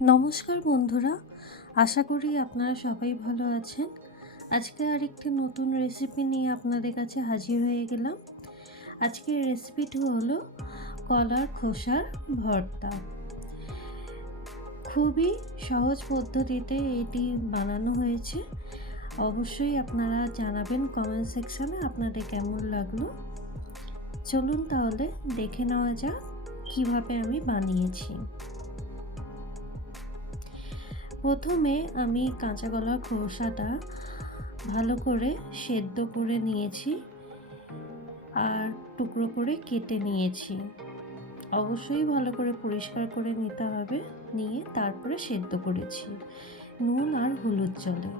নমস্কার বন্ধুরা, আশা করি আপনারা সবাই ভালো আছেন। আজকে আরেকটি নতুন রেসিপি নিয়ে আপনাদের কাছে হাজির হয়ে গেলাম। আজকের রেসিপিটি হলো কলার খোসার ভর্তা। খুবই সহজ পদ্ধতিতে এটি বানানো হয়েছে। অবশ্যই আপনারা জানাবেন কমেন্ট সেকশানে আপনাদের কেমন লাগল। চলুন তাহলে দেখে নেওয়া যাক কীভাবে আমি বানিয়েছি। প্রথমে আমি কাঁচা কলার খোসাটা ভালো করে সেদ্ধ করে নিয়েছি আর টুকরো করে কেটে নিয়েছি। অবশ্যই ভালো করে পরিষ্কার করে নিতে হবে, নিয়ে তারপরে সেদ্ধ করেছি, নুন আর হলুদ জলে।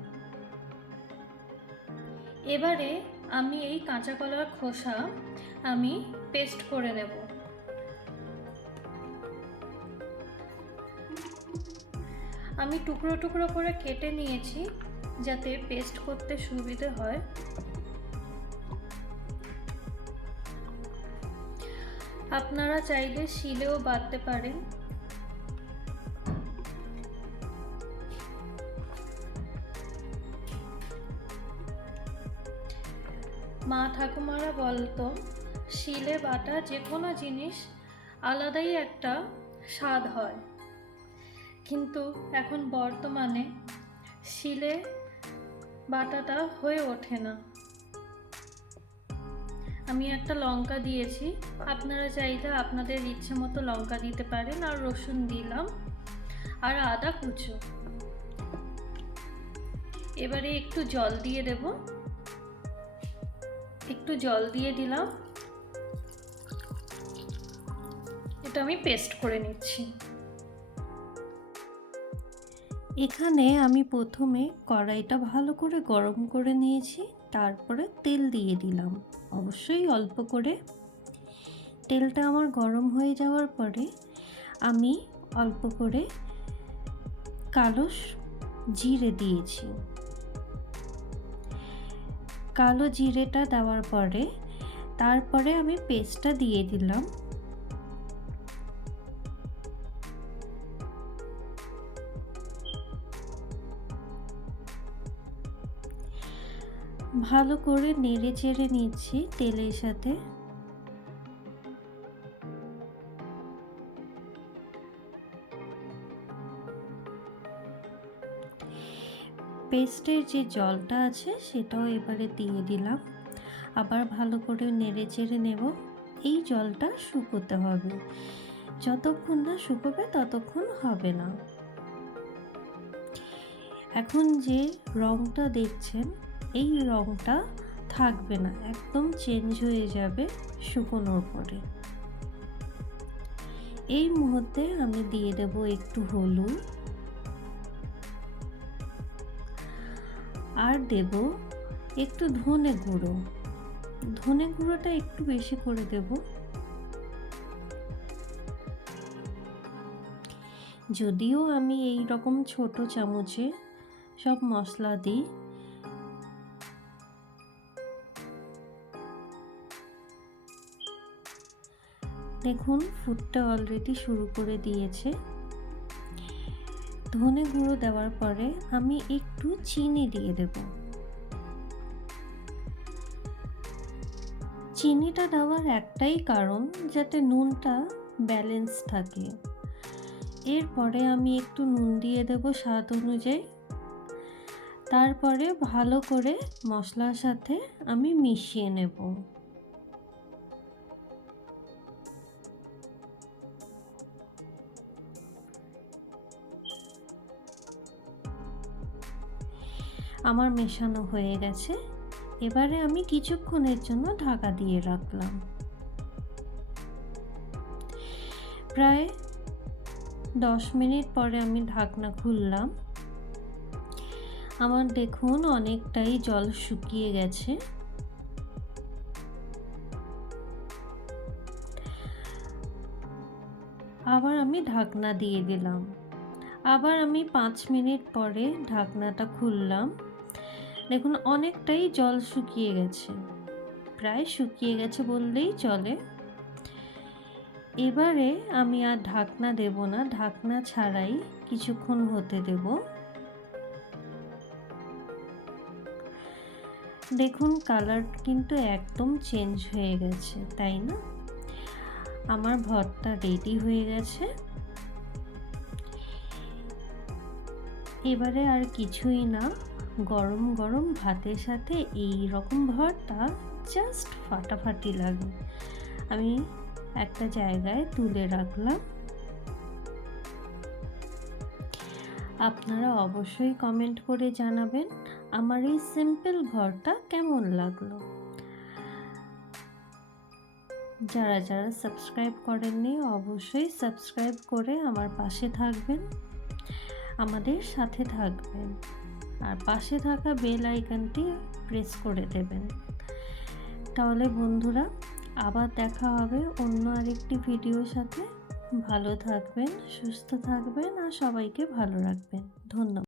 এবারে আমি এই কাঁচা কলার খোসা আমি পেস্ট করে নেব। আমি টুকরো টুকরো করে কেটে নিয়েছি যাতে পেস্ট করতে সুবিধে হয়। আপনারা চাইলে শিলেও বাটতে পারেন। মা ঠাকুমারা বলতো, শিলে বাটা যে কোনো জিনিস আলাদাই একটা স্বাদ হয়। কিন্তু এখন বর্তমানে শিলে বাটাটা হয়ে ওঠে না। আমি একটা লঙ্কা দিয়েছি। আপনারা চাইলে আপনাদের ইচ্ছে মতো লঙ্কা দিতে পারেন আর রসুন দিলাম। আর আদা কুচো। এবারে একটু জল দিয়ে দেব। একটু জল দিয়ে দিলাম। এটা আমি পেস্ট করে নিচ্ছি। এখানে আমি প্রথমে কড়াইটা ভালো করে গরম করে নিয়েছি, তারপরে তেল দিয়ে দিলাম। অবশ্যই অল্প করে। তেলটা আমার গরম হয়ে যাওয়ার পরে আমি অল্প করে কালো জিরে দিয়েছি। কালো জিরেটা দেওয়ার পরে তারপরে আমি পেস্টটা দিয়ে দিলাম। ভালো করে নেড়ে চেড়ে নিচ্ছি তেলের সাথে। পেস্টের যে জলটা আছে সেটাও এবারে দিয়ে দিলাম। আবার ভালো করে নেড়ে চেড়ে নেব। এই জলটা শুকোতে হবে। যতক্ষণ না শুকোবে ততক্ষণ হবে না। এখন যে রংটা দেখছেন এই রংটা থাকবে না, একদম চেঞ্জ হয়ে যাবে শুকোনোর পরে। এই মুহূর্তে আমি দিয়ে দেব একটু হলুদ। আর দেব একটু ধনে গুঁড়ো। ধনে গুঁড়োটা একটু বেশি করে দেব। যদিও আমি এই রকম ছোট চামচে সব মশলা দিই দেখুন ফুটটা অলরেডি শুরু করে দিয়েছে। ধনে গুঁড়ো দেওয়ার পরে আমি একটু চিনি দিয়ে দেব। চিনিটা দেওয়ার একটাই কারণ যাতে নুনটা ব্যালেন্স থাকে। এরপরে আমি একটু নুন দিয়ে দেব স্বাদ অনুযায়ী। তারপরে ভালো করে মশলার সাথে আমি মিশিয়ে নেব। আমার মেশানো হয়ে গেছে। এবারে আমি কিছুক্ষণের জন্য ঢাকা দিয়ে রাখলাম। প্রায় দশ মিনিট পরে আমি ঢাকনা খুললাম। আমার দেখুন অনেকটাই জল শুকিয়ে গেছে। আবার আমি ঢাকনা দিয়ে দিলাম। আবার আমি পাঁচ মিনিট পরে ঢাকনাটা খুললাম। দেখুন, অনেকটাই জল শুকিয়ে গেছে। প্রায় শুকিয়ে গেছে বললেই চলে। এবারে আমি আর ঢাকনা দেব না, ঢাকনা ছাড়াই কিছুক্ষণ হতে দেব। দেখুন, কালার কিন্তু একদম চেঞ্জ হয়ে গেছে, তাই না? আমার ভর্তা রেডি হয়ে গেছে। এবারে আর কিছুই না। গরম গরম ভাতের সাথে এই রকম ভর্তা জাস্ট ফাটাফাটি লাগে। আমি একটা জায়গায় তুলে রাখলাম। আপনারা অবশ্যই কমেন্ট করে জানাবেন আমার এই সিম্পল ঘরটা কেমন লাগল। যারা যারা সাবস্ক্রাইব করেননি, অবশ্যই সাবস্ক্রাইব করে আমার পাশে থাকবেন। আমাদের সাথে থাকবেন। আর পাশে থাকা বেল আইকনটি প্রেস করে দেবেন। তাহলে বন্ধুরা, আবার দেখা হবে অন্য আরেকটি ভিডিওর সাথে। ভালো থাকবেন, সুস্থ থাকবেন আর সবাইকে ভালো রাখবেন। ধন্যবাদ।